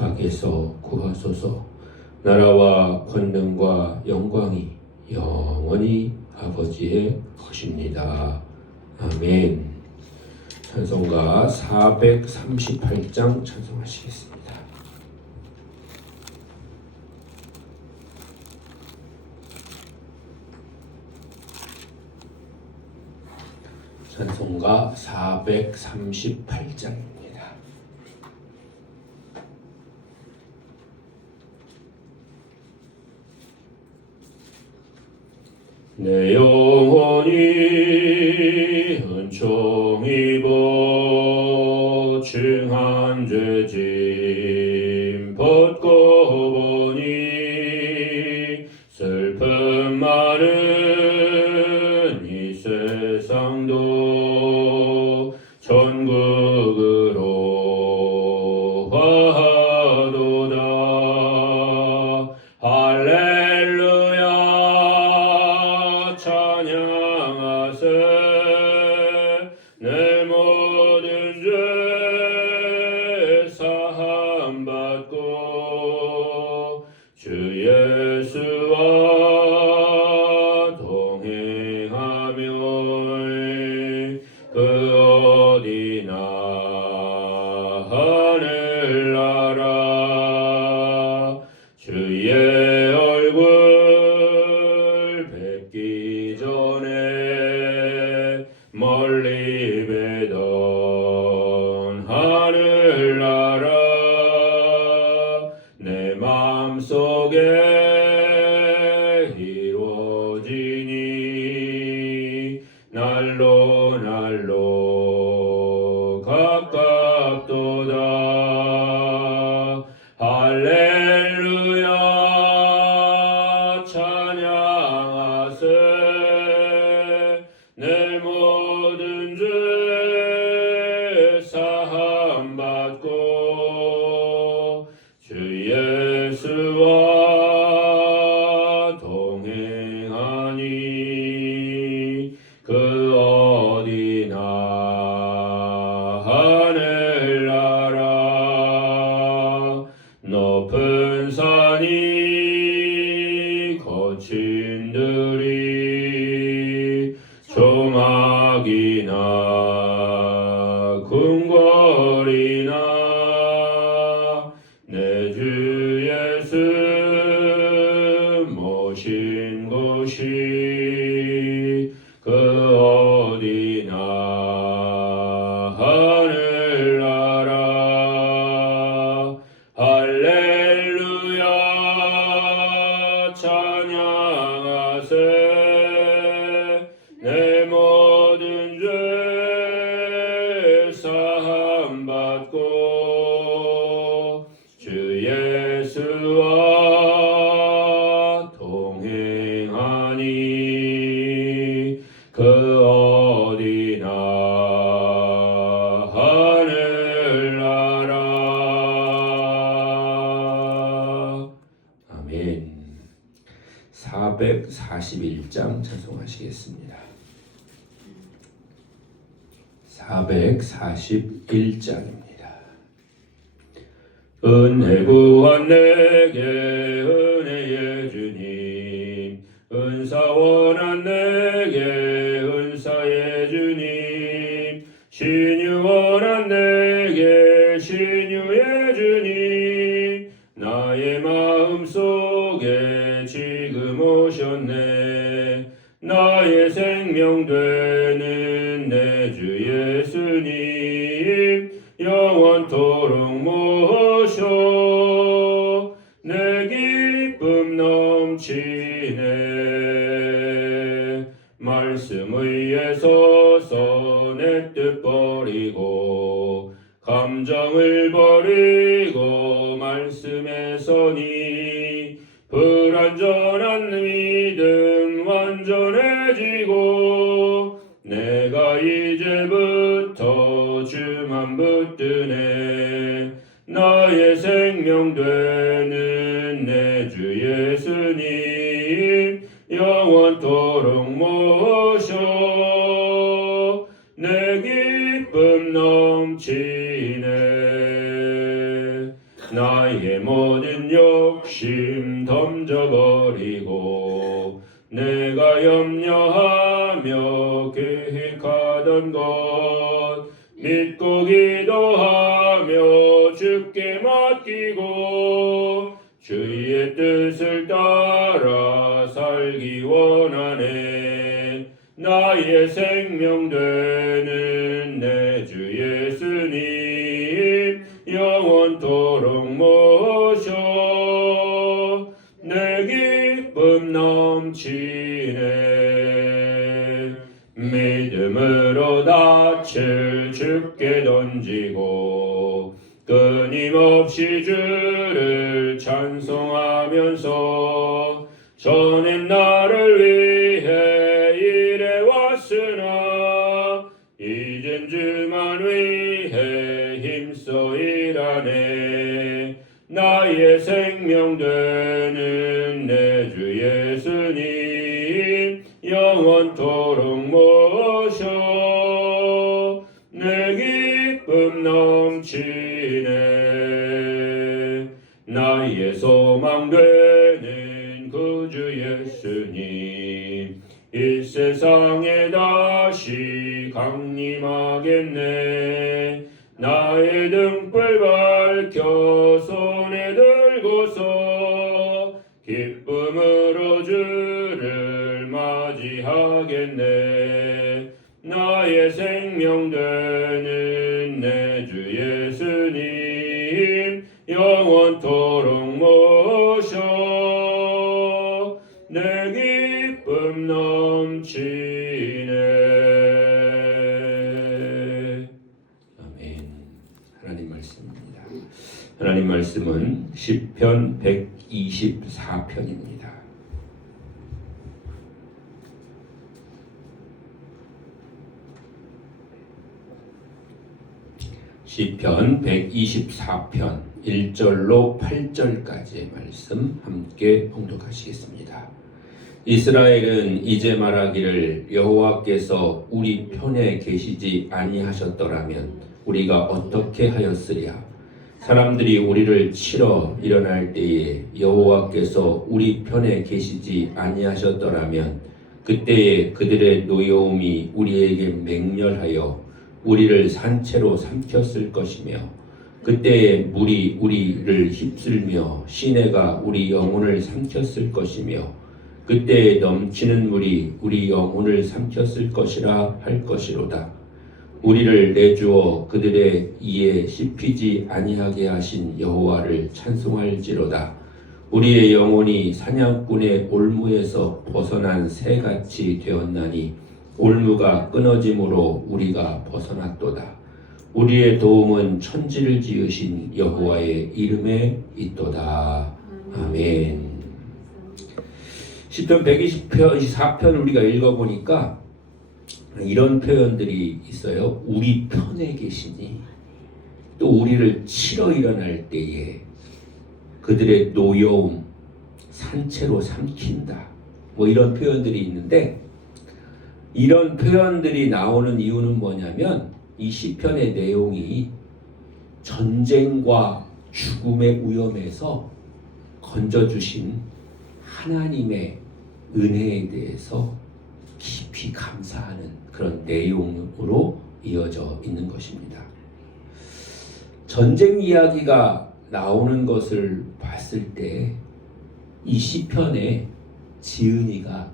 악에서 구하소서 나라와 권능과 영광이 영원히 아버지의 것입니다. 아멘. 찬송가 438장 찬송하시겠습니다. 찬송가 438장입니다. 내 영혼이 은총 입어 가깝 441장 찬송하시겠습니다. 441장입니다. 은혜 구한 내게 은혜의 주님 은사 원한 내게 은사의 주님 신유 없으니 불완전한 믿음 완전해지고 내가 이제부터 주만 붙드네. 나의 생명 되 믿고 기도하며 주께 맡기고 주의 뜻을 따라 살기 원하네 나의 생명 되 전엔 나를 위해 일해왔으나 이젠 주만 위해 힘써 일하네. 나의 생명 되는 내 주 예수님 영원토록 세상에 다시 강림하겠네 시편 124편 1절로 8절까지의 말씀 함께 봉독하시겠습니다. 이스라엘은 이제 말하기를 여호와께서 우리 편에 계시지 아니하셨더라면 우리가 어떻게 하였으랴 사람들이 우리를 치러 일어날 때에 여호와께서 우리 편에 계시지 아니하셨더라면 그때에 그들의 노여움이 우리에게 맹렬하여 우리를 산채로 삼켰을 것이며 그때에 물이 우리를 휩쓸며 시내가 우리 영혼을 삼켰을 것이며 그때에 넘치는 물이 우리 영혼을 삼켰을 것이라 할 것이로다. 우리를 내주어 그들의 이에 씹히지 아니하게 하신 여호와를 찬송할지로다. 우리의 영혼이 사냥꾼의 올무에서 벗어난 새같이 되었나니 올무가 끊어짐으로 우리가 벗어났도다. 우리의 도움은 천지를 지으신 여호와의 이름에 있도다. 아멘. 시편 124편 우리가 읽어 보니까 이런 표현들이 있어요. 우리 편에 계시니 또 우리를 치러 일어날 때에 그들의 노여움 산채로 삼킨다. 뭐 이런 표현들이 있는데 이런 표현들이 나오는 이유는 뭐냐면 이 시편의 내용이 전쟁과 죽음의 위험에서 건져주신 하나님의 은혜에 대해서 깊이 감사하는 그런 내용으로 이어져 있는 것입니다. 전쟁 이야기가 나오는 것을 봤을 때 이 시편의 지은이가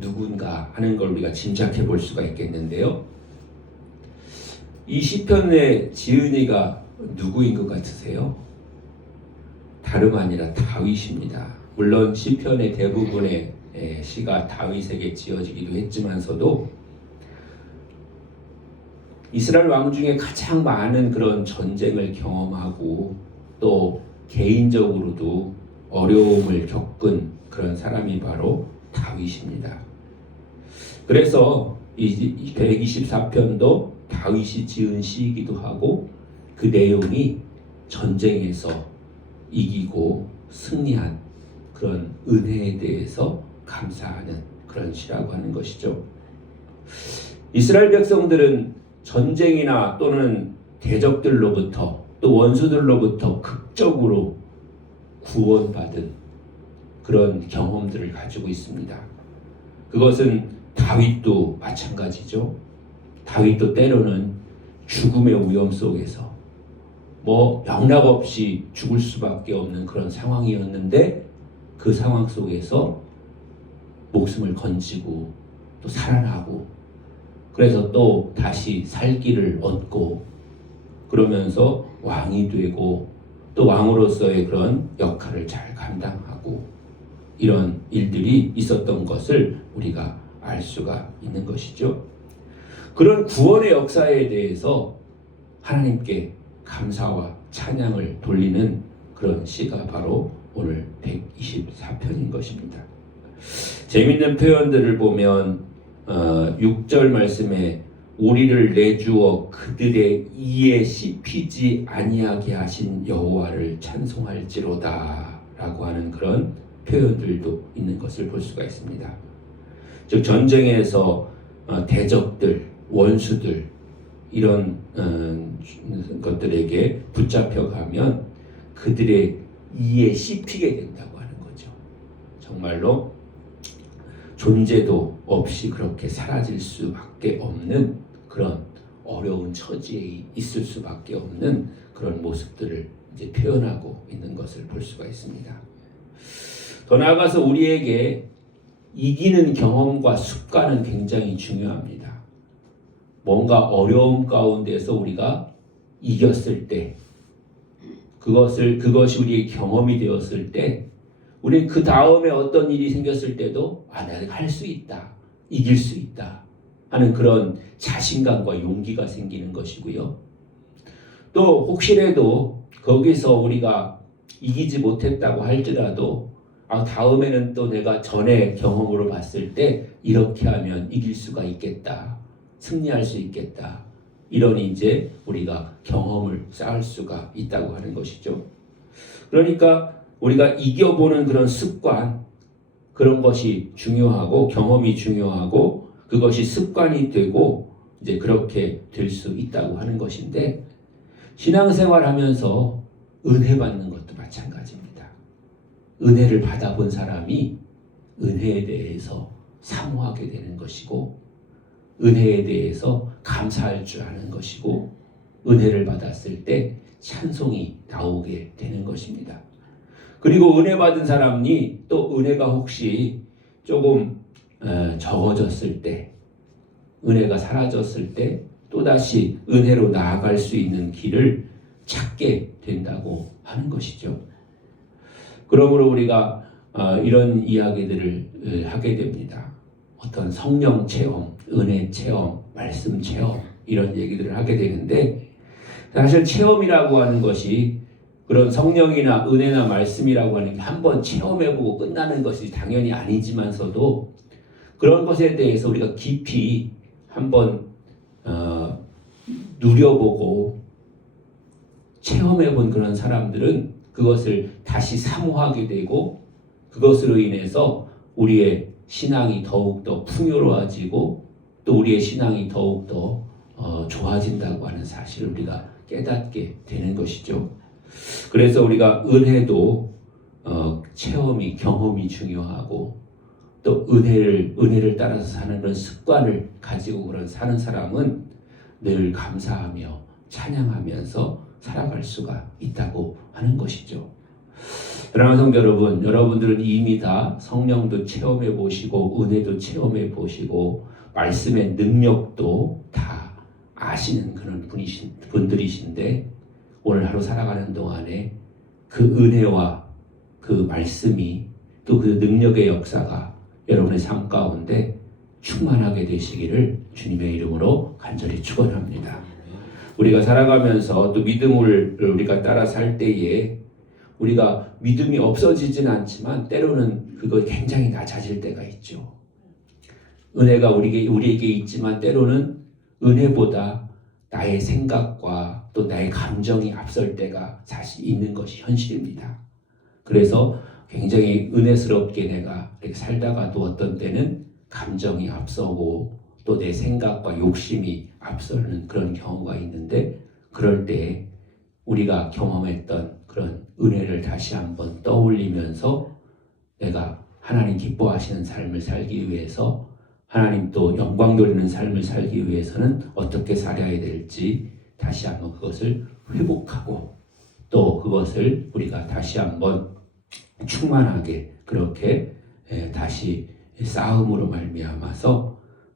누군가 하는 걸 우리가 짐작해 볼 수가 있겠는데요. 이 시편의 지은이가 누구인 것 같으세요? 다름 아니라 다윗입니다. 물론 시편의 대부분의 예, 시가 다윗에게 지어지기도 했지만서도 이스라엘 왕 중에 가장 많은 그런 전쟁을 경험하고 또 개인적으로도 어려움을 겪은 그런 사람이 바로 다윗입니다. 그래서 이 124편도 다윗이 지은 시이기도 하고 그 내용이 전쟁에서 이기고 승리한 그런 은혜에 대해서 감사하는 그런 시라고 하는 것이죠. 이스라엘 백성들은 전쟁이나 또는 대적들로부터 또 원수들로부터 극적으로 구원받은 그런 경험들을 가지고 있습니다. 그것은 다윗도 마찬가지죠. 다윗도 때로는 죽음의 위험 속에서 뭐 영락 없이 죽을 수밖에 없는 그런 상황이었는데 그 상황 속에서 목숨을 건지고 또 살아나고 그래서 또 다시 살기를 얻고 그러면서 왕이 되고 또 왕으로서의 그런 역할을 잘 감당하고 이런 일들이 있었던 것을 우리가 알 수가 있는 것이죠. 그런 구원의 역사에 대해서 하나님께 감사와 찬양을 돌리는 그런 시가 바로 오늘 124편인 것입니다. 재밌는 표현들을 보면 어, 6절 말씀에 우리를 내주어 그들의 이에 씹히지 아니하게 하신 여호와를 찬송할지로다라고 하는 그런 표현들도 있는 것을 볼 수가 있습니다. 즉 전쟁에서 어, 대적들, 원수들 이런 어, 것들에게 붙잡혀가면 그들의 이에 씹히게 된다고 하는 거죠. 정말로 존재도 없이 그렇게 사라질 수밖에 없는 그런 어려운 처지에 있을 수밖에 없는 그런 모습들을 이제 표현하고 있는 것을 볼 수가 있습니다. 더 나아가서 우리에게 이기는 경험과 습관은 굉장히 중요합니다. 뭔가 어려움 가운데서 우리가 이겼을 때, 그것을 그것이 우리의 경험이 되었을 때, 우리 그 다음에 어떤 일이 생겼을 때도 아 내가 할 수 있다, 이길 수 있다 하는 그런 자신감과 용기가 생기는 것이고요. 또 혹시라도 거기서 우리가 이기지 못했다고 할지라도 아 다음에는 또 내가 전에 경험으로 봤을 때 이렇게 하면 이길 수가 있겠다, 승리할 수 있겠다. 이런 이제 우리가 경험을 쌓을 수가 있다고 하는 것이죠. 그러니까 우리가 이겨보는 그런 습관, 그런 것이 중요하고 경험이 중요하고 그것이 습관이 되고 이제 그렇게 될 수 있다고 하는 것인데 신앙생활 하면서 은혜 받는 것도 마찬가지입니다. 은혜를 받아본 사람이 은혜에 대해서 사모하게 되는 것이고 은혜에 대해서 감사할 줄 아는 것이고 은혜를 받았을 때 찬송이 나오게 되는 것입니다. 그리고 은혜 받은 사람이 또 은혜가 혹시 조금 어, 적어졌을 때, 은혜가 사라졌을 때 또다시 은혜로 나아갈 수 있는 길을 찾게 된다고 하는 것이죠. 그러므로 우리가 어, 이런 이야기들을 어, 하게 됩니다. 어떤 성령 체험, 은혜 체험, 말씀 체험 이런 얘기들을 하게 되는데 사실 체험이라고 하는 것이 그런 성령이나 은혜나 말씀이라고 하는 게 한번 체험해보고 끝나는 것이 당연히 아니지만서도 그런 것에 대해서 우리가 깊이 한번 어, 누려보고 체험해본 그런 사람들은 그것을 다시 사모하게 되고 그것으로 인해서 우리의 신앙이 더욱더 풍요로워지고 또 우리의 신앙이 더욱더 어, 좋아진다고 하는 사실을 우리가 깨닫게 되는 것이죠. 그래서 우리가 은혜도 어, 체험이 경험이 중요하고 또 은혜를 은혜를 따라서 사는 그런 습관을 가지고 그런 사는 사람은 늘 감사하며 찬양하면서 살아갈 수가 있다고 하는 것이죠. 사랑하는 성도 여러분, 여러분들은 이미 다 성령도 체험해 보시고 은혜도 체험해 보시고 말씀의 능력도 다 아시는 그런 분이신 분들이신데 오늘 하루 살아가는 동안에 그 은혜와 그 말씀이 또 그 능력의 역사가 여러분의 삶 가운데 충만하게 되시기를 주님의 이름으로 간절히 축원합니다. 우리가 살아가면서 또 믿음을 우리가 따라 살 때에 우리가 믿음이 없어지진 않지만 때로는 그거 굉장히 낮아질 때가 있죠. 은혜가 우리에게, 우리에게 있지만 때로는 은혜보다 나의 생각과 또 나의 감정이 앞설 때가 사실 있는 것이 현실입니다. 그래서 굉장히 은혜스럽게 내가 이렇게 살다가도 어떤 때는 감정이 앞서고 또 내 생각과 욕심이 앞서는 그런 경우가 있는데 그럴 때 우리가 경험했던 그런 은혜를 다시 한번 떠올리면서 내가 하나님 기뻐하시는 삶을 살기 위해서 하나님 또 영광 돌리는 삶을 살기 위해서는 어떻게 살아야 될지 다시 한번 그것을 회복하고 또 그것을 우리가 다시 한번 충만하게 그렇게 에, 다시 싸움으로 말미암아서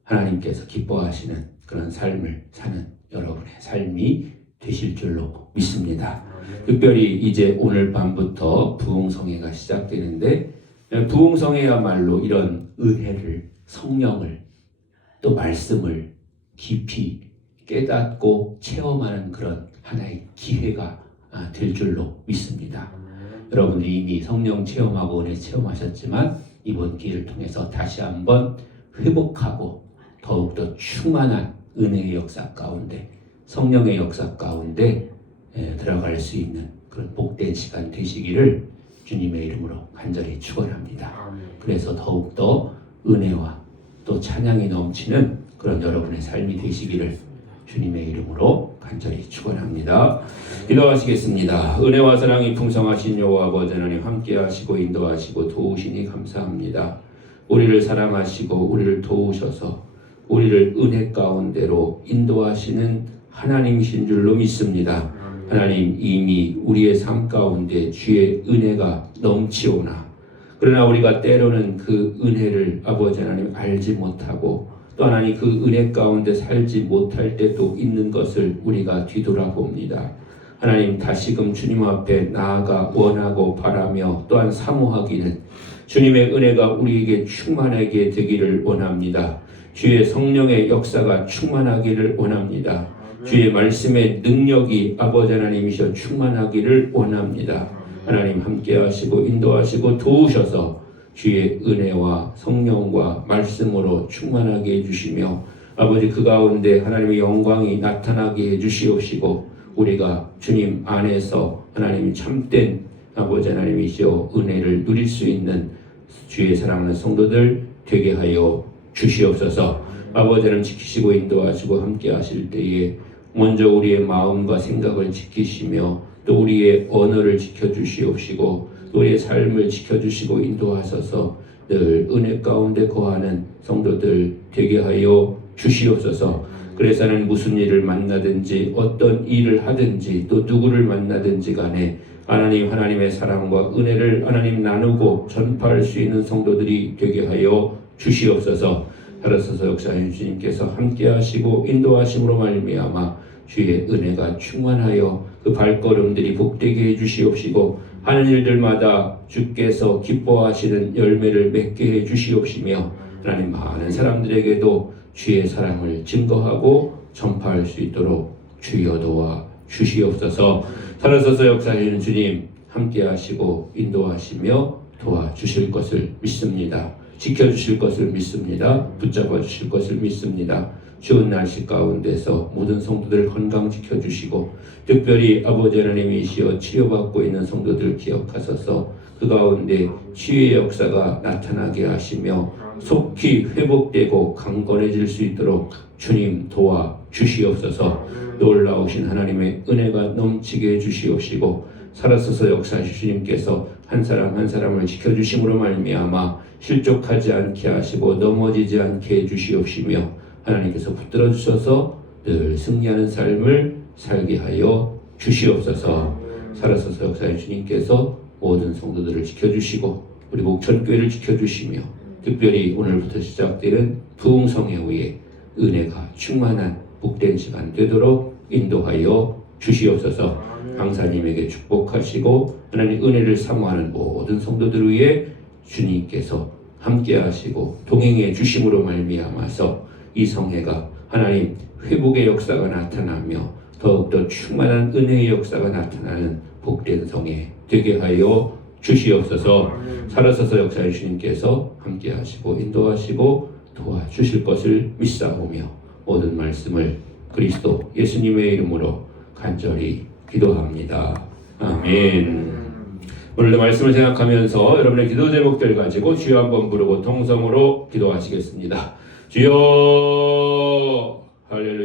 하나님께서 기뻐하시는 그런 삶을 사는 여러분의 삶이 되실 줄로 믿습니다. 특별히 이제 오늘 밤부터 부흥성회가 시작되는데 부흥성회야말로 이런 은혜를 성령을 또 말씀을 깊이 깨닫고 체험하는 그런 하나의 기회가 아, 될 줄로 믿습니다. 여러분들이 이미 성령 체험하고 은혜 체험하셨지만 이번 기회를 통해서 다시 한번 회복하고 더욱더 충만한 은혜의 역사 가운데 성령의 역사 가운데 에, 들어갈 수 있는 그런 복된 시간 되시기를 주님의 이름으로 간절히 축원합니다. 그래서 더욱더 은혜와 또 찬양이 넘치는 그런 여러분의 삶이 되시기를 주님의 이름으로 간절히 축원합니다. 기도하시겠습니다. 은혜와 사랑이 풍성하신 여호와 아버지 하나님 함께하시고 인도하시고 도우시니 감사합니다. 우리를 사랑하시고 우리를 도우셔서 우리를 은혜 가운데로 인도하시는 하나님이신 줄로 믿습니다. 하나님 이미 우리의 삶 가운데 주의 은혜가 넘치오나 그러나 우리가 때로는 그 은혜를 아버지 하나님 알지 못하고 또 하나님 그 은혜 가운데 살지 못할 때도 있는 것을 우리가 뒤돌아봅니다. 하나님 다시금 주님 앞에 나아가 원하고 바라며 또한 사모하기는 주님의 은혜가 우리에게 충만하게 되기를 원합니다. 주의 성령의 역사가 충만하기를 원합니다. 주의 말씀의 능력이 아버지 하나님이셔 충만하기를 원합니다. 하나님 함께 하시고 인도하시고 도우셔서 주의 은혜와 성령과 말씀으로 충만하게 해주시며 아버지 그 가운데 하나님의 영광이 나타나게 해주시옵시고 우리가 주님 안에서 하나님 참된 아버지 하나님이시여 은혜를 누릴 수 있는 주의 사랑하는 성도들 되게 하여 주시옵소서. 아버지는 지키시고 인도하시고 함께 하실 때에 먼저 우리의 마음과 생각을 지키시며 또 우리의 언어를 지켜주시옵시고 또 우리의 삶을 지켜주시고 인도하셔서 늘 은혜 가운데 거하는 성도들 되게 하여 주시옵소서. 그래서 하나님 무슨 일을 만나든지 어떤 일을 하든지 또 누구를 만나든지 간에 하나님 하나님의 사랑과 은혜를 하나님 나누고 전파할 수 있는 성도들이 되게 하여 주시옵소서 살아서서 역사하신 주님께서 함께 하시고 인도하심으로 말미암아 주의 은혜가 충만하여 그 발걸음들이 복되게 해 주시옵시고 하는 일들마다 주께서 기뻐하시는 열매를 맺게 해 주시옵시며 하나님 많은 사람들에게도 주의 사랑을 증거하고 전파할 수 있도록 주여 도와 주시옵소서 살아서서 역사하시는 주님 함께 하시고 인도하시며 도와주실 것을 믿습니다. 지켜주실 것을 믿습니다. 붙잡아 주실 것을 믿습니다. 추운 날씨 가운데서 모든 성도들 건강 지켜주시고 특별히 아버지 하나님이시여 치료받고 있는 성도들 기억하셔서 그 가운데 치유의 역사가 나타나게 하시며 속히 회복되고 강건해질 수 있도록 주님 도와 주시옵소서 놀라우신 하나님의 은혜가 넘치게 해주시옵시고 살아서서 역사하신 주님께서 한 사람 한 사람을 지켜주심으로 말미암아 실족하지 않게 하시고 넘어지지 않게 해주시옵시며 하나님께서 붙들어 주셔서 늘 승리하는 삶을 살게 하여 주시옵소서. 살아서서 역사의 주님께서 모든 성도들을 지켜주시고 우리 목천교회를 지켜주시며 특별히 오늘부터 시작되는 부흥성회 후에 은혜가 충만한 복된 시간 되도록 인도하여 주시옵소서. 강사님에게 축복하시고 하나님 은혜를 사모하는 모든 성도들 위해 주님께서 함께 하시고 동행해 주심으로 말미암아서 이 성회가 하나님 회복의 역사가 나타나며 더욱더 충만한 은혜의 역사가 나타나는 복된 성회 되게 하여 주시옵소서. 살아서서 역사의 주님께서 함께 하시고 인도하시고 도와주실 것을 믿사오며 모든 말씀을 그리스도 예수님의 이름으로 간절히 기도합니다. 아멘. 오늘도 말씀을 생각하면서 여러분의 기도 제목들 가지고 주여 한번 부르고 통성으로 기도하시겠습니다. 주여 할렐루야.